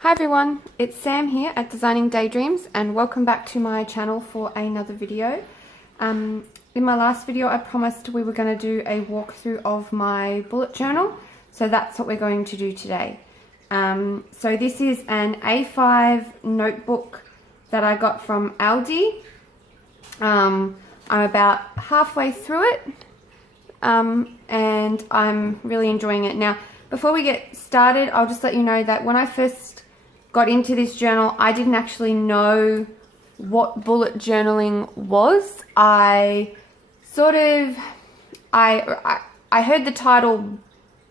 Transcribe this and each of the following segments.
Hi everyone, it's Sam here at Designing Daydreams and welcome back to my channel for another video. In my last video I promised we were going to do a walkthrough of my bullet journal, so that's what we're going to do today. So this is an A5 notebook that I got from Aldi. I'm about halfway through it and I'm really enjoying it. Now, before we get started, I'll just let you know that when I first got into this journal, I didn't actually know what bullet journaling was. I heard the title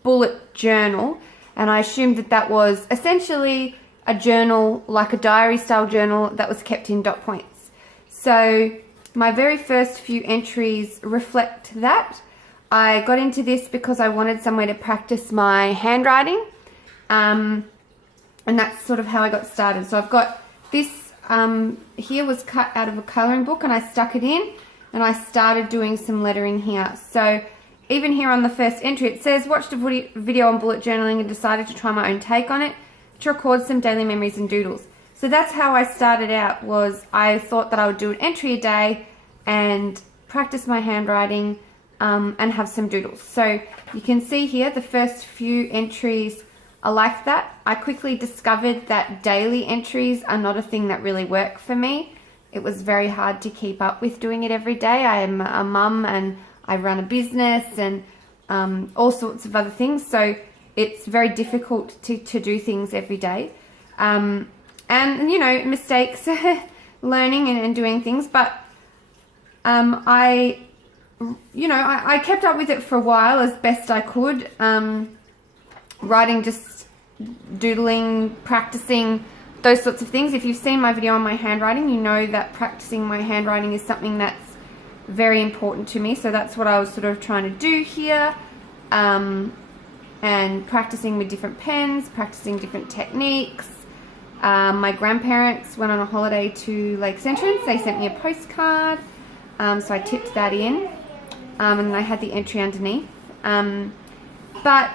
bullet journal and I assumed that that was essentially a journal, like a diary style journal that was kept in dot points. So my very first few entries reflect that. I got into this because I wanted somewhere to practice my handwriting. And that's sort of how I got started. So I've got this here was cut out of a colouring book and I stuck it in and I started doing some lettering here. So even here on the first entry it says, watched a video on bullet journaling and decided to try my own take on it to record some daily memories and doodles. So that's how I started out. Was I thought that I would do an entry a day and practice my handwriting and have some doodles. So you can see here the first few entries are like that. I quickly discovered that daily entries are not a thing that really work for me. It was very hard to keep up with doing it every day. I am a mum and I run a business and all sorts of other things, so it's very difficult to do things every day. And you know, mistakes, learning and doing things, but I kept up with it for a while as best I could. Writing, just doodling, practicing, those sorts of things. If you've seen my video on my handwriting, you know that practicing my handwriting is something that's very important to me. So that's what I was sort of trying to do here. And practicing with different pens, practicing different techniques. My grandparents went on a holiday to Lakes Entrance. They sent me a postcard. So I tipped that in. And then I had the entry underneath. But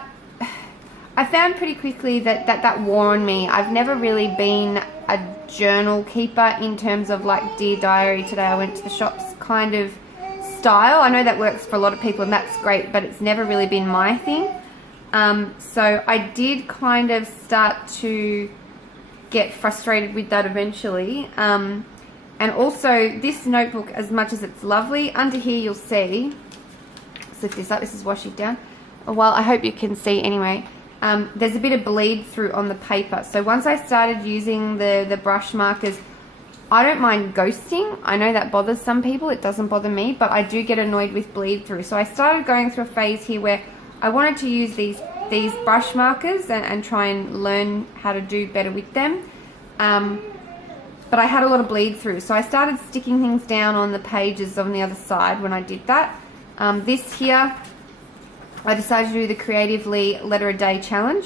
I found pretty quickly that wore on me. I've never really been a journal keeper in terms of like Dear Diary, today I went to the shops kind of style. I know that works for a lot of people and that's great, but it's never really been my thing. So I did kind of start to get frustrated with that eventually. And also this notebook, as much as it's lovely, under here you'll see, let's lift this up, this is washing down. Well, I hope you can see anyway. There's a bit of bleed through on the paper. So once I started using the brush markers, I don't mind ghosting. I know that bothers some people. It doesn't bother me, but I do get annoyed with bleed through. So I started going through a phase here where I wanted to use these brush markers and try and learn how to do better with them. But I had a lot of bleed through. So I started sticking things down on the pages on the other side when I did that. This here, I decided to do the Creatively Letter a Day challenge.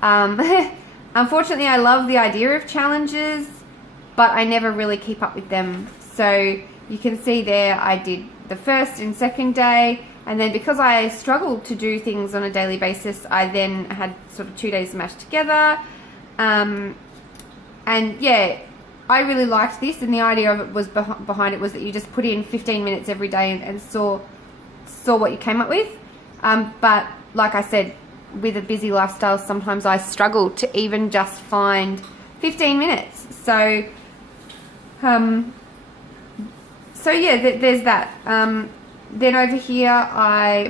Unfortunately, I love the idea of challenges, but I never really keep up with them. So you can see there I did the first and second day, and then because I struggled to do things on a daily basis, I then had sort of 2 days mashed together. And yeah, I really liked this, and the idea of it was behind it was that you just put in 15 minutes every day and saw what you came up with. But like I said, with a busy lifestyle, sometimes I struggle to even just find 15 minutes. So, yeah, there's that. Then over here,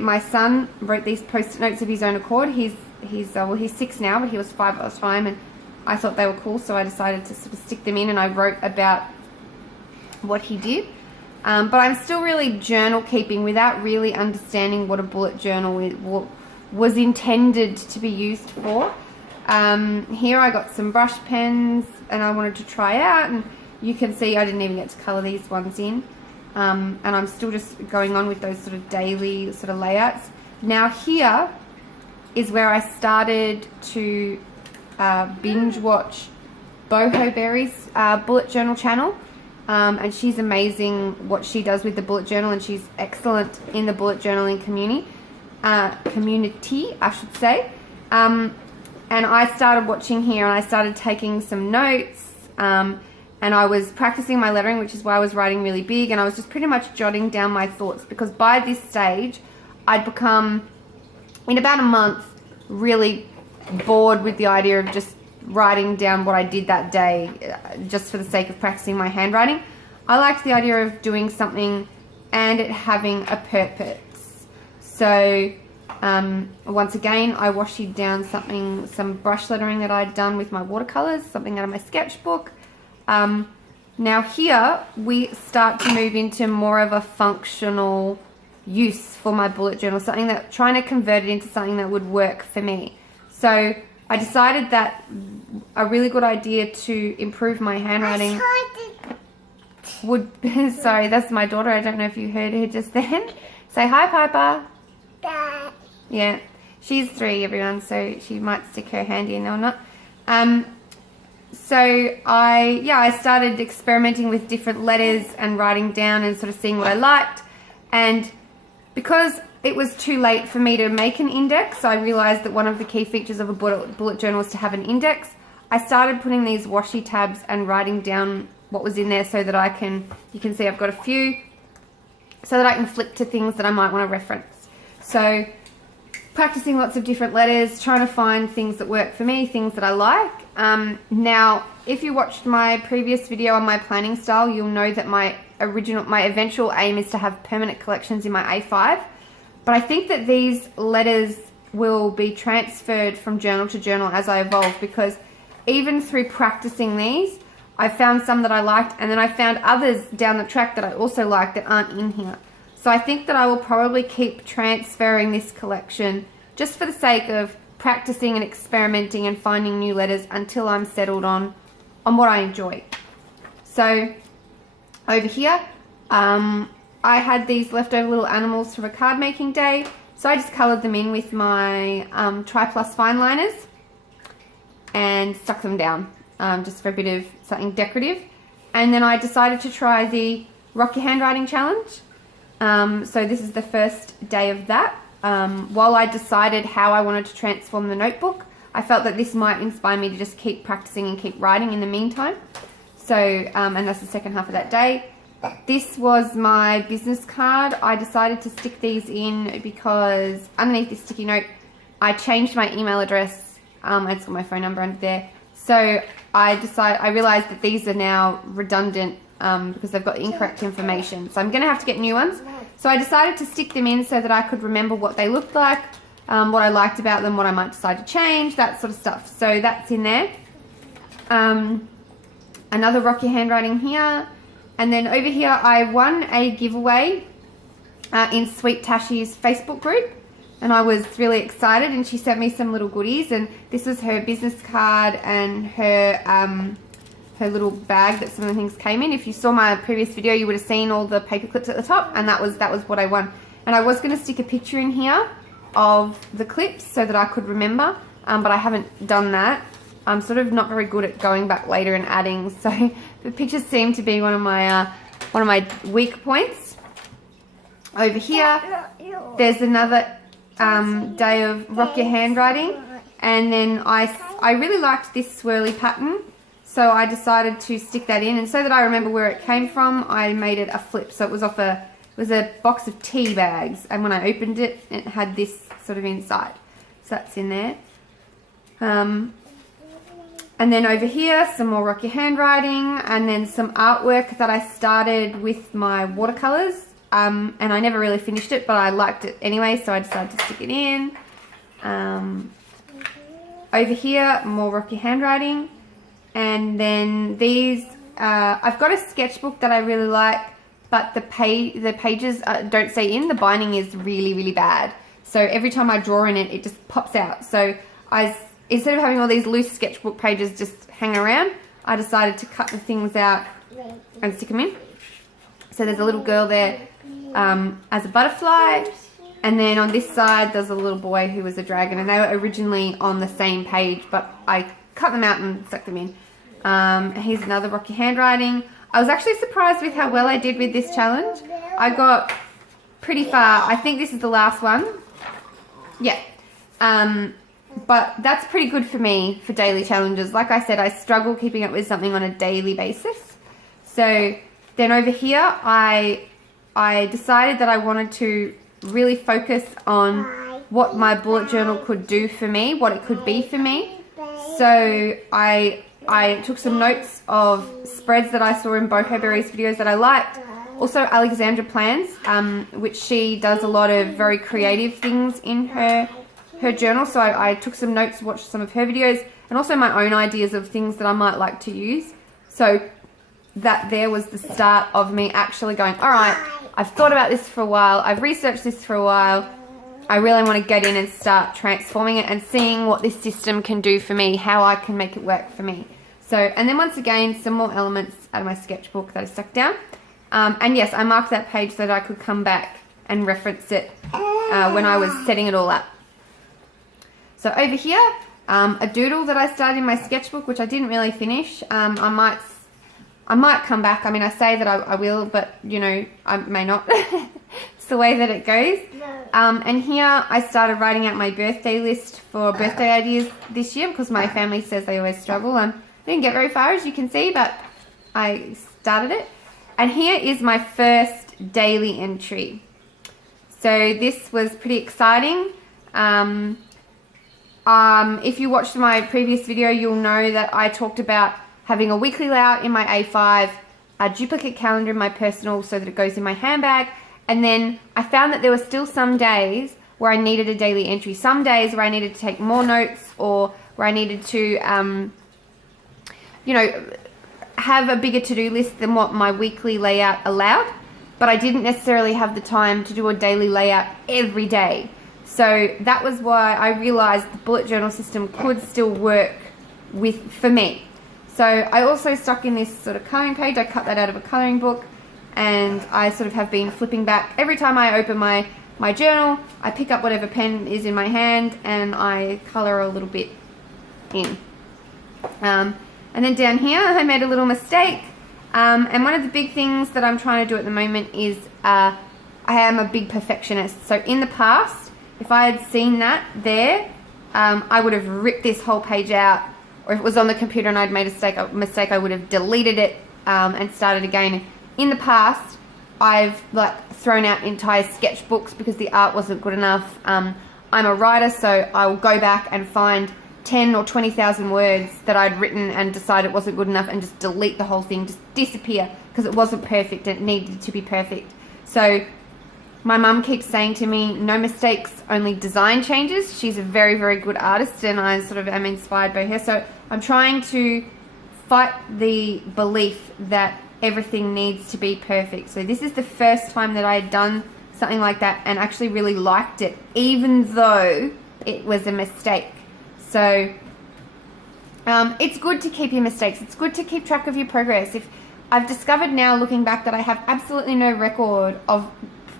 my son wrote these post-it notes of his own accord. He's 6 now, but he was 5 at the time, and I thought they were cool, so I decided to sort of stick them in, and I wrote about what he did. But I'm still really journal keeping without really understanding what a bullet journal was intended to be used for. Here I got some brush pens and I wanted to try out, and you can see I didn't even get to colour these ones in. And I'm still just going on with those sort of daily sort of layouts. Now here is where I started to binge watch Boho Berry's bullet journal channel. And she's amazing what she does with the bullet journal, and she's excellent in the bullet journaling community, I should say. And I started watching here and I started taking some notes, and I was practicing my lettering, which is why I was writing really big, and I was just pretty much jotting down my thoughts, because by this stage I'd become, in about a month, really bored with the idea of just writing down what I did that day just for the sake of practicing my handwriting. I liked the idea of doing something and it having a purpose. So once again, I washed down some brush lettering that I'd done with my watercolors, something out of my sketchbook. Now here we start to move into more of a functional use for my bullet journal, something that, trying to convert it into something that would work for me. So I decided that a really good idea to improve my handwriting would, sorry, that's my daughter, I don't know if you heard her just then. Say hi, Piper. Dad. Yeah, she's 3, everyone, so she might stick her hand in or not. So I started experimenting with different letters and writing down and sort of seeing what I liked. And because it was too late for me to make an index, I realized that one of the key features of a bullet journal is to have an index. I started putting these washi tabs and writing down what was in there so that you can see I've got a few, so that I can flip to things that I might want to reference. So practicing lots of different letters, trying to find things that work for me, things that I like. Now, if you watched my previous video on my planning style, you'll know that my eventual aim is to have permanent collections in my A5. But I think that these letters will be transferred from journal to journal as I evolve, because even through practicing these, I found some that I liked, and then I found others down the track that I also liked that aren't in here. So I think that I will probably keep transferring this collection just for the sake of practicing and experimenting and finding new letters until I'm settled on what I enjoy. So over here, I had these leftover little animals from a card making day, so I just coloured them in with my Tri-Plus fine liners and stuck them down just for a bit of something decorative. And then I decided to try the Rock Your Handwriting Challenge. So this is the first day of that. While I decided how I wanted to transform the notebook, I felt that this might inspire me to just keep practicing and keep writing in the meantime. So, and that's the second half of that day. This was my business card. I decided to stick these in because underneath this sticky note, I changed my email address. I just got my phone number under there. So I realized that these are now redundant because they've got incorrect information. So I'm going to have to get new ones. So I decided to stick them in so that I could remember what they looked like, what I liked about them, what I might decide to change, that sort of stuff. So that's in there. Another Rock Your Handwriting here. And then over here, I won a giveaway in Sweet Tashi's Facebook group. And I was really excited, and she sent me some little goodies. And this was her business card and her little bag that some of the things came in. If you saw my previous video, you would have seen all the paper clips at the top, and that was what I won. And I was going to stick a picture in here of the clips so that I could remember, but I haven't done that. I'm sort of not very good at going back later and adding, so the pictures seem to be one of my weak points. Over here, there's another day of Rock Your Handwriting, and then I really liked this swirly pattern, so I decided to stick that in, and so that I remember where it came from, I made it a flip. So it was a box of tea bags, and when I opened it, it had this sort of inside. So that's in there. And then over here, some more Rock Your Handwriting, and then some artwork that I started with my watercolors. And I never really finished it, but I liked it anyway, so I decided to stick it in. Over here, more Rock Your Handwriting. And then these, I've got a sketchbook that I really like, but the pages don't stay in. The binding is really, really bad. So every time I draw in it, it just pops out. So instead of having all these loose sketchbook pages just hang around, I decided to cut the things out and stick them in. So there's a little girl there as a butterfly, and then on this side there's a little boy who was a dragon, and they were originally on the same page, but I cut them out and stuck them in. Here's another Rock Your Handwriting. I was actually surprised with how well I did with this challenge. I got pretty far. I think this is the last one. Yeah. But that's pretty good for me for daily challenges. Like I said, I struggle keeping up with something on a daily basis. So then over here, I decided that I wanted to really focus on what my bullet journal could do for me, what it could be for me. So I took some notes of spreads that I saw in Boho Berry's videos that I liked. Also Alexandra Plans, which she does a lot of very creative things in her journal. So I took some notes, watched some of her videos, and also my own ideas of things that I might like to use. So that there was the start of me actually going, all right, I've thought about this for a while, I've researched this for a while, I really want to get in and start transforming it and seeing what this system can do for me, how I can make it work for me. So, and then once again, some more elements out of my sketchbook that I stuck down. And yes, I marked that page so that I could come back and reference it when I was setting it all up. So over here, a doodle that I started in my sketchbook, which I didn't really finish. I might come back. I mean, I say that I will, but, you know, I may not. It's the way that it goes. And here I started writing out my birthday list for birthday ideas this year because my family says they always struggle. I didn't get very far, as you can see, but I started it. And here is my first daily entry. So this was pretty exciting. If you watched my previous video, you'll know that I talked about having a weekly layout in my A5, a duplicate calendar in my personal so that it goes in my handbag, and then I found that there were still some days where I needed a daily entry. Some days where I needed to take more notes or where I needed to, you know, have a bigger to-do list than what my weekly layout allowed, but I didn't necessarily have the time to do a daily layout every day. So that was why I realized the bullet journal system could still work for me. So I also stuck in this sort of coloring page. I cut that out of a coloring book, and I sort of have been flipping back. Every time I open my journal, I pick up whatever pen is in my hand and I color a little bit in. And then down here, I made a little mistake. And one of the big things that I'm trying to do at the moment is I am a big perfectionist. So in the past, if I had seen that there, I would have ripped this whole page out. Or if it was on the computer and I'd made a mistake, I would have deleted it and started again. In the past, I've thrown out entire sketchbooks because the art wasn't good enough. I'm a writer, so I will go back and find 10 or 20,000 words that I'd written and decide it wasn't good enough and just delete the whole thing, just disappear because it wasn't perfect and it needed to be perfect. So my mum keeps saying to me, no mistakes, only design changes. She's a very, very good artist and I sort of am inspired by her. So I'm trying to fight the belief that everything needs to be perfect. So this is the first time that I had done something like that and actually really liked it, even though it was a mistake. So it's good to keep your mistakes. It's good to keep track of your progress. If I've discovered now, looking back, that I have absolutely no record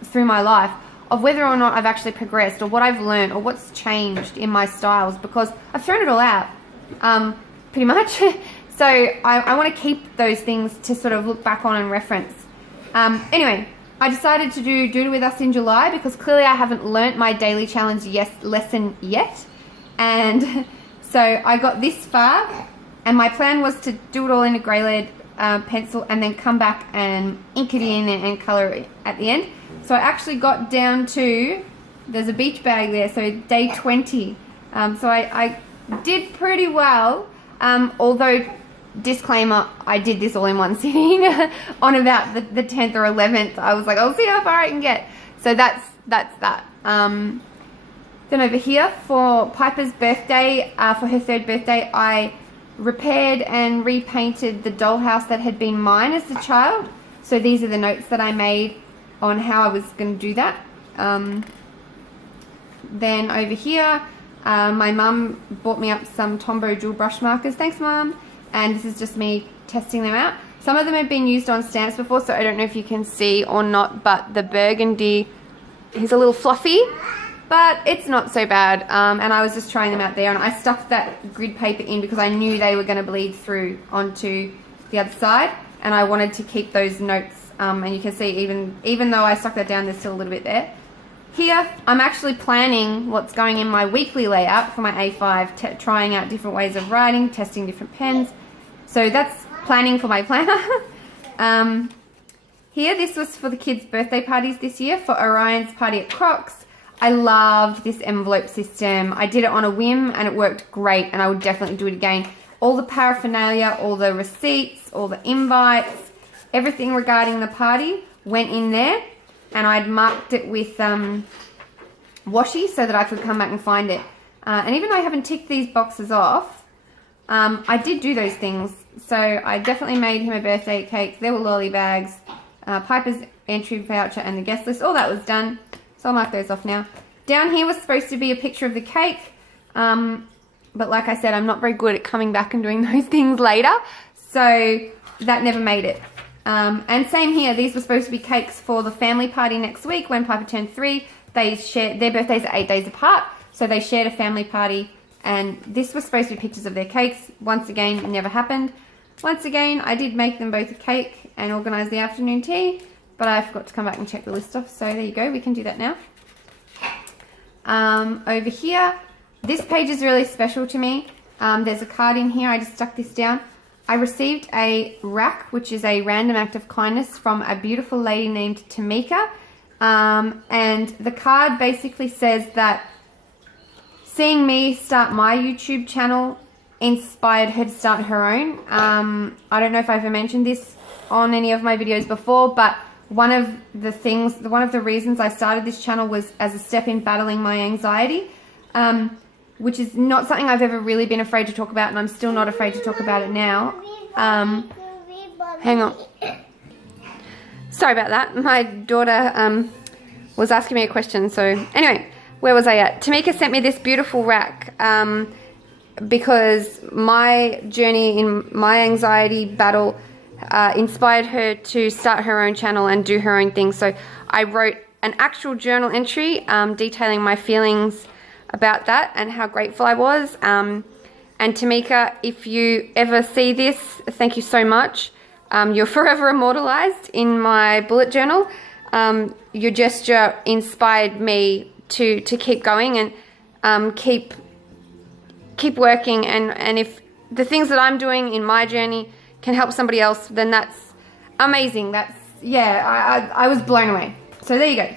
through my life of whether or not I've actually progressed or what I've learned or what's changed in my styles because I've thrown it all out, pretty much. So I want to keep those things to sort of look back on and reference. Anyway, I decided to do Doodle With Us in July because clearly I haven't learnt my daily challenge lesson yet. And so I got this far and my plan was to do it all in a grey lead pencil and then come back and ink it in and colour it at the end. So I actually got down to, there's a beach bag there, so day 20. So I did pretty well, although, disclaimer, I did this all in one sitting. On about the 10th or 11th, I was like, I'll see how far I can get. So that's that. Then over here, for Piper's birthday, for her 3rd birthday, I repaired and repainted the dollhouse that had been mine as a child. So these are the notes that I made on how I was going to do that. Then over here, my mum bought me up some Tombow dual brush markers. Thanks, Mum. And this is just me testing them out. Some of them have been used on stamps before, so I don't know if you can see or not, but the burgundy is a little fluffy, but it's not so bad. And I was just trying them out there, and I stuck that grid paper in because I knew they were going to bleed through onto the other side, and I wanted to keep those notes. And you can see even though I stuck that down, there's still a little bit there. Here, I'm actually planning what's going in my weekly layout for my A5, trying out different ways of writing, testing different pens. So that's planning for my planner. Here, this was for the kids' birthday parties this year for Orion's party at Crocs. I loved this envelope system. I did it on a whim and it worked great, and I would definitely do it again. All the paraphernalia, all the receipts, all the invites, everything regarding the party went in there, and I'd marked it with washi so that I could come back and find it. And even though I haven't ticked these boxes off, I did do those things. So I definitely made him a birthday cake. There were lolly bags, Piper's entry voucher, and the guest list. All that was done. So I'll mark those off now. Down here was supposed to be a picture of the cake. But like I said, I'm not very good at coming back and doing those things later. So that never made it. And same here, these were supposed to be cakes for the family party next week when Piper turned 3. They shared, their birthdays are 8 days apart. So they shared a family party. And this was supposed to be pictures of their cakes. Once again, it never happened. Once again, I did make them both a cake and organize the afternoon tea. But I forgot to come back and check the list off. So there you go, we can do that now. Over here, this page is really special to me. There's a card in here. I just stuck this down. I received a rack, which is a random act of kindness from a beautiful lady named Tamika. And the card basically says that seeing me start my YouTube channel inspired her to start her own. I don't know if I've ever mentioned this on any of my videos before, but one of the reasons I started this channel was as a step in battling my anxiety, which is not something I've ever really been afraid to talk about, and I'm still not afraid to talk about it now. Hang on. Sorry about that. My daughter was asking me a question. So anyway, where was I at? Tamika sent me this beautiful rack because my journey in my anxiety battle inspired her to start her own channel and do her own thing. So I wrote an actual journal entry detailing my feelings about that and how grateful I was. And Tamika, if you ever see this, thank you so much. You're forever immortalized in my bullet journal. Your gesture inspired me to keep going and keep working. And if the things that I'm doing in my journey can help somebody else, then that's amazing. I was blown away. So there you go.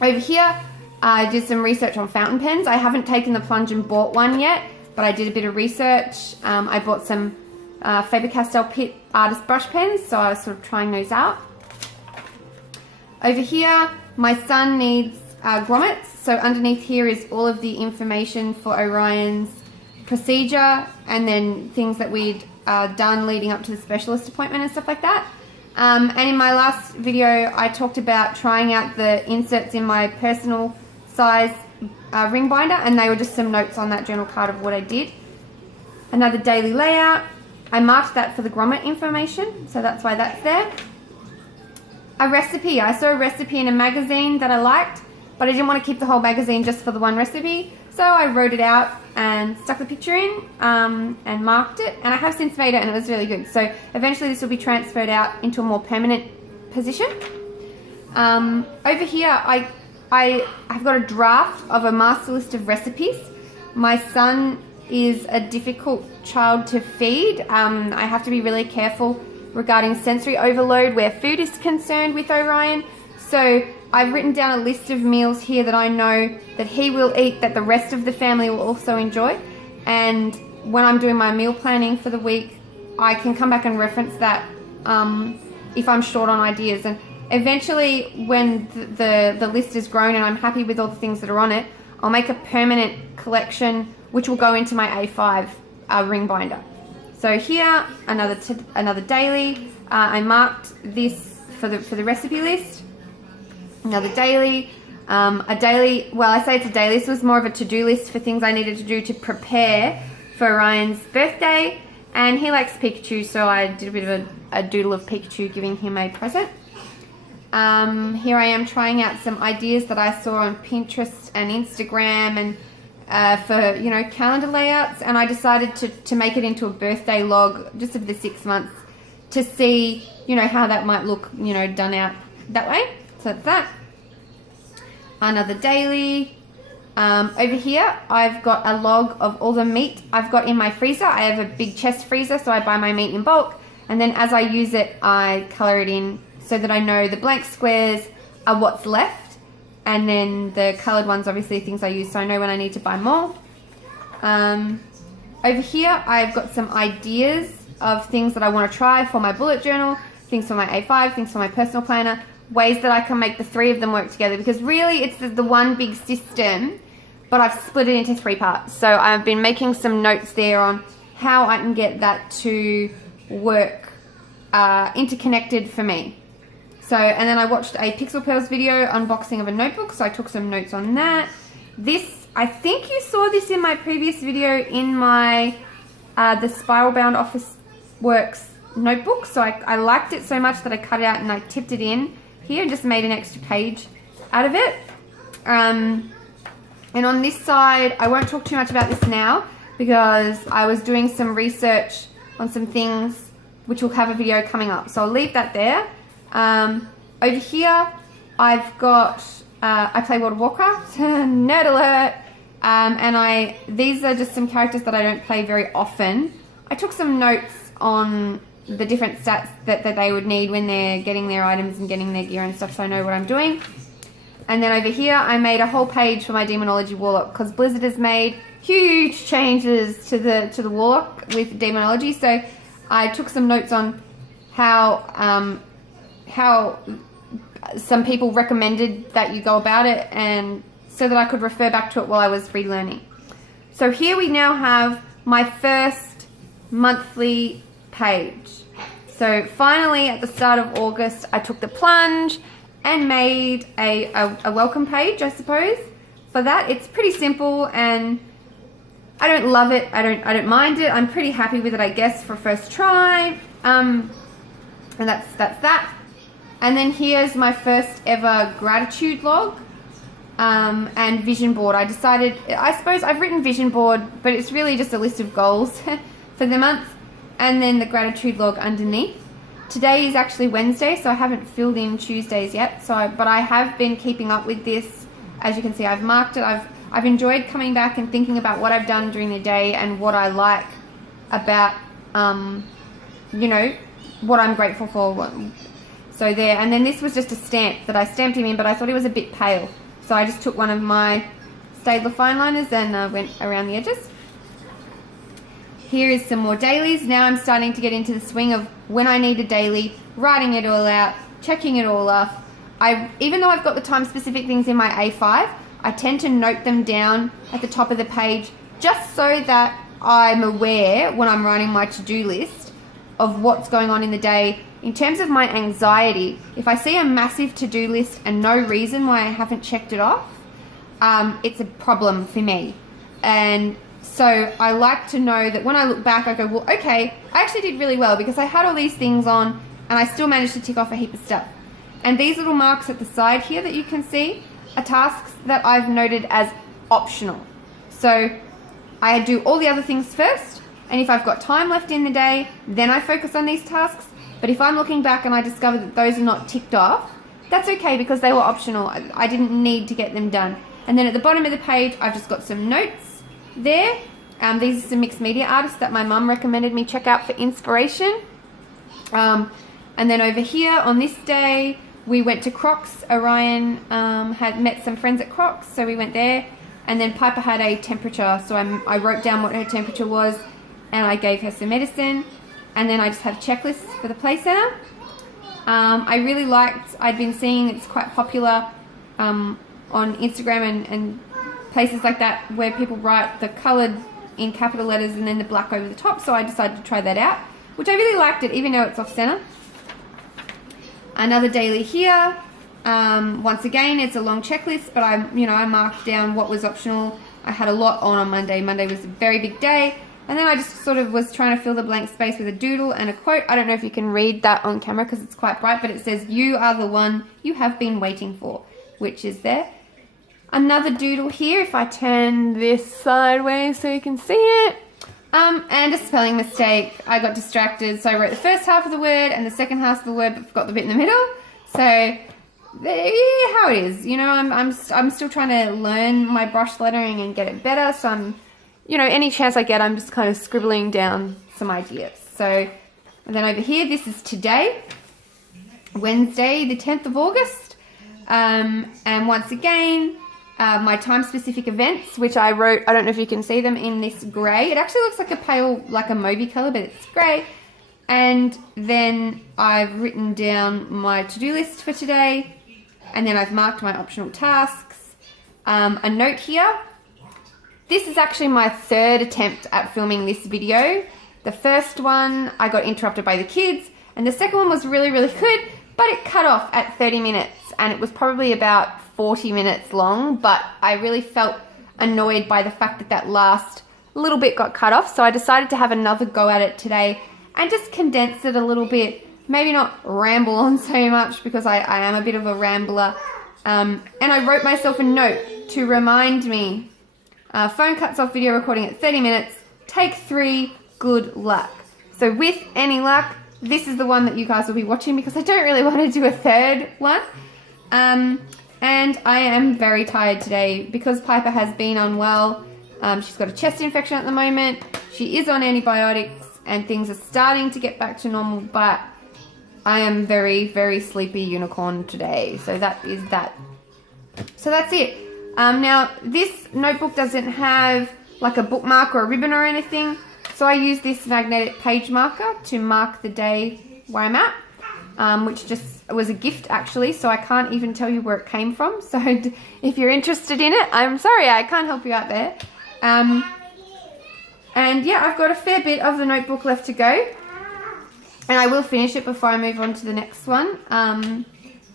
Over here, I did some research on fountain pens. I haven't taken the plunge and bought one yet, but I did a bit of research. I bought some Faber-Castell Pitt artist brush pens, so I was sort of trying those out. Over here, my son needs grommets, so underneath here is all of the information for Orion's procedure and then things that we'd done leading up to the specialist appointment and stuff like that. And in my last video, I talked about trying out the inserts in my personal size ring binder, and they were just some notes on that journal card of what I did. Another daily layout. I marked that for the grommet information, so that's why that's there. A recipe. I saw a recipe in a magazine that I liked, but I didn't want to keep the whole magazine just for the one recipe, so I wrote it out and stuck the picture in and marked it, and I have since made it and it was really good. So eventually this will be transferred out into a more permanent position. Over here I've got a draft of a master list of recipes. My son is a difficult child to feed. I have to be really careful regarding sensory overload where food is concerned with Orion. So I've written down a list of meals here that I know that he will eat, that the rest of the family will also enjoy. And when I'm doing my meal planning for the week, I can come back and reference that if I'm short on ideas. And eventually, when the list is grown and I'm happy with all the things that are on it, I'll make a permanent collection which will go into my A5 ring binder. So here, another daily. I marked this for the recipe list. Another daily. A daily, well, I say it's a daily. This was more of a to-do list for things I needed to do to prepare for Ryan's birthday. And he likes Pikachu, so I did a bit of a doodle of Pikachu giving him a present. Here I am trying out some ideas that I saw on Pinterest and Instagram and for, you know, calendar layouts, and I decided to make it into a birthday log just of the 6 months to see, you know, how that might look, you know, done out that way. So that's that. another daily. Over here, I've got a log of all the meat I've got in my freezer. I have a big chest freezer, so I buy my meat in bulk. And then as I use it, I color it in so that I know the blank squares are what's left. And then the colored ones, obviously, things I use, so I know when I need to buy more. Over here, I've got some ideas of things that I want to try for my bullet journal, things for my A5, things for my personal planner, ways that I can make the three of them work together, because really it's the one big system, but I've split it into 3 parts. So I've been making some notes there on how I can get that to work interconnected for me. So, and then I watched a Pixel Pearls video unboxing of a notebook, so I took some notes on that. This, I think you saw this in my previous video in my the Spiral Bound Office Works notebook, so I liked it so much that I cut it out and I tipped it in here and just made an extra page out of it. And on this side, I won't talk too much about this now because I was doing some research on some things which will have a video coming up, so I'll leave that there. Over here, I've got, I play World of Warcraft, nerd alert, and these are just some characters that I don't play very often. I took some notes on the different stats that they would need when they're getting their items and getting their gear and stuff, so I know what I'm doing. And then over here, I made a whole page for my Demonology Warlock because Blizzard has made huge changes to the Warlock with Demonology, so I took some notes on how some people recommended that you go about it, and so that I could refer back to it while I was relearning. So here we now have my first monthly page. So finally at the start of August I took the plunge and made a welcome page, I suppose, for that. It's pretty simple and I don't love it, I don't mind it, I'm pretty happy with it, I guess, for first try. And that's that. And then here's my first ever gratitude log and vision board. I suppose I've written vision board, but it's really just a list of goals for the month, and then the gratitude log underneath. Today is actually Wednesday, so I haven't filled in Tuesdays yet, but I have been keeping up with this. As you can see, I've marked it. I've enjoyed coming back and thinking about what I've done during the day and what I like about, you know, what I'm grateful for. So there, and then this was just a stamp that I stamped him in, but I thought he was a bit pale. So I just took one of my Staedtler fine liners and went around the edges. Here is some more dailies. Now I'm starting to get into the swing of when I need a daily, writing it all out, checking it all off. Even though I've got the time specific things in my A5, I tend to note them down at the top of the page just so that I'm aware when I'm writing my to-do list of what's going on in the day. In terms of my anxiety, if I see a massive to-do list and no reason why I haven't checked it off, it's a problem for me. And so I like to know that when I look back, I go, well, okay, I actually did really well because I had all these things on and I still managed to tick off a heap of stuff. And these little marks at the side here that you can see are tasks that I've noted as optional. So I do all the other things first, and if I've got time left in the day, then I focus on these tasks. But if I'm looking back and I discover that those are not ticked off, that's okay because they were optional. I didn't need to get them done. And then at the bottom of the page, I've just got some notes there. These are some mixed media artists that my mum recommended me check out for inspiration. And then over here on this day, we went to Crocs. Orion had met some friends at Crocs, so we went there. And then Piper had a temperature, so I wrote down what her temperature was and I gave her some medicine. And then I just have checklists for the play center. I really liked, I'd been seeing it's quite popular on Instagram and places like that where people write the coloured in capital letters and then the black over the top, so I decided to try that out, which I really liked it even though it's off center. Another daily here. Once again, it's a long checklist, but I marked down what was optional. I had a lot on Monday. Monday was a very big day. And then I just sort of was trying to fill the blank space with a doodle and a quote. I don't know if you can read that on camera because it's quite bright, but it says, "You are the one you have been waiting for," which is there. Another doodle here, if I turn this sideways so you can see it. And a spelling mistake. I got distracted, so I wrote the first half of the word and the second half of the word, but forgot the bit in the middle. So how it is. You know, I'm still trying to learn my brush lettering and get it better. So I'm, you know, any chance I get, I'm just kind of scribbling down some ideas. So, and then over here, this is today, Wednesday, the 10th of August. And once again, my time-specific events, which I wrote, I don't know if you can see them, in this grey. It actually looks like a pale, like a mauve colour, but it's grey. And then I've written down my to-do list for today. And then I've marked my optional tasks. A note here. This is actually my third attempt at filming this video. The first one, I got interrupted by the kids. And the second one was really, really good, but it cut off at 30 minutes. And it was probably about 40 minutes long. But I really felt annoyed by the fact that that last little bit got cut off. So I decided to have another go at it today and just condense it a little bit. Maybe not ramble on so much, because I am a bit of a rambler. And I wrote myself a note to remind me, phone cuts off video recording at 30 minutes, take 3, good luck. So with any luck, this is the one that you guys will be watching, because I don't really want to do a third one. And I am very tired today because Piper has been unwell. She's got a chest infection at the moment. She is on antibiotics and things are starting to get back to normal, but I am very, very sleepy unicorn today. So that is that. So that's it. Now, this notebook doesn't have like a bookmark or a ribbon or anything. So I use this magnetic page marker to mark the day where I'm at, which just was a gift actually. So I can't even tell you where it came from. So if you're interested in it, I'm sorry, I can't help you out there. And yeah, I've got a fair bit of the notebook left to go. And I will finish it before I move on to the next one. And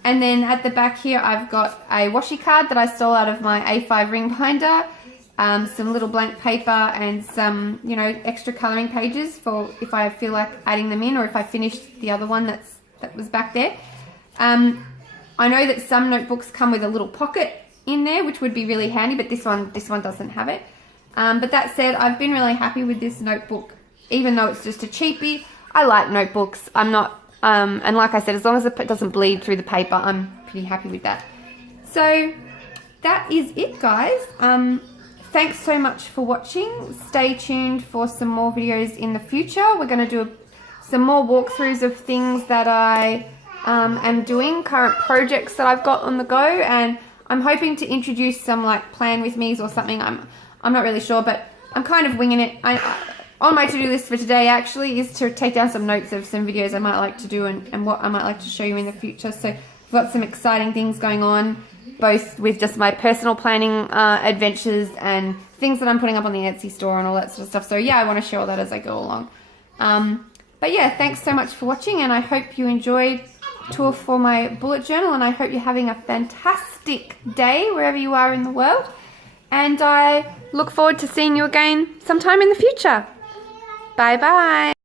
then at the back here, I've got a washi card that I stole out of my A5 ring binder. Some little blank paper and some, you know, extra colouring pages for if I feel like adding them in, or if I finish the other one that was back there. I know that some notebooks come with a little pocket in there, which would be really handy, but this one doesn't have it. But that said, I've been really happy with this notebook, even though it's just a cheapie. I like notebooks. I'm not, and like I said, as long as it doesn't bleed through the paper, I'm pretty happy with that. So that is it, guys. Thanks so much for watching. Stay tuned for some more videos in the future. We're going to do some more walkthroughs of things that I am doing, current projects that I've got on the go, and I'm hoping to introduce some like plan with me's or something. I'm not really sure, but I'm kind of winging it. On my to-do list for today actually is to take down some notes of some videos I might like to do and what I might like to show you in the future. So I've got some exciting things going on, both with just my personal planning adventures and things that I'm putting up on the Etsy store and all that sort of stuff. So yeah, I want to share all that as I go along. But yeah, thanks so much for watching, and I hope you enjoyed tour for my bullet journal, and I hope you're having a fantastic day wherever you are in the world. And I look forward to seeing you again sometime in the future. Bye bye.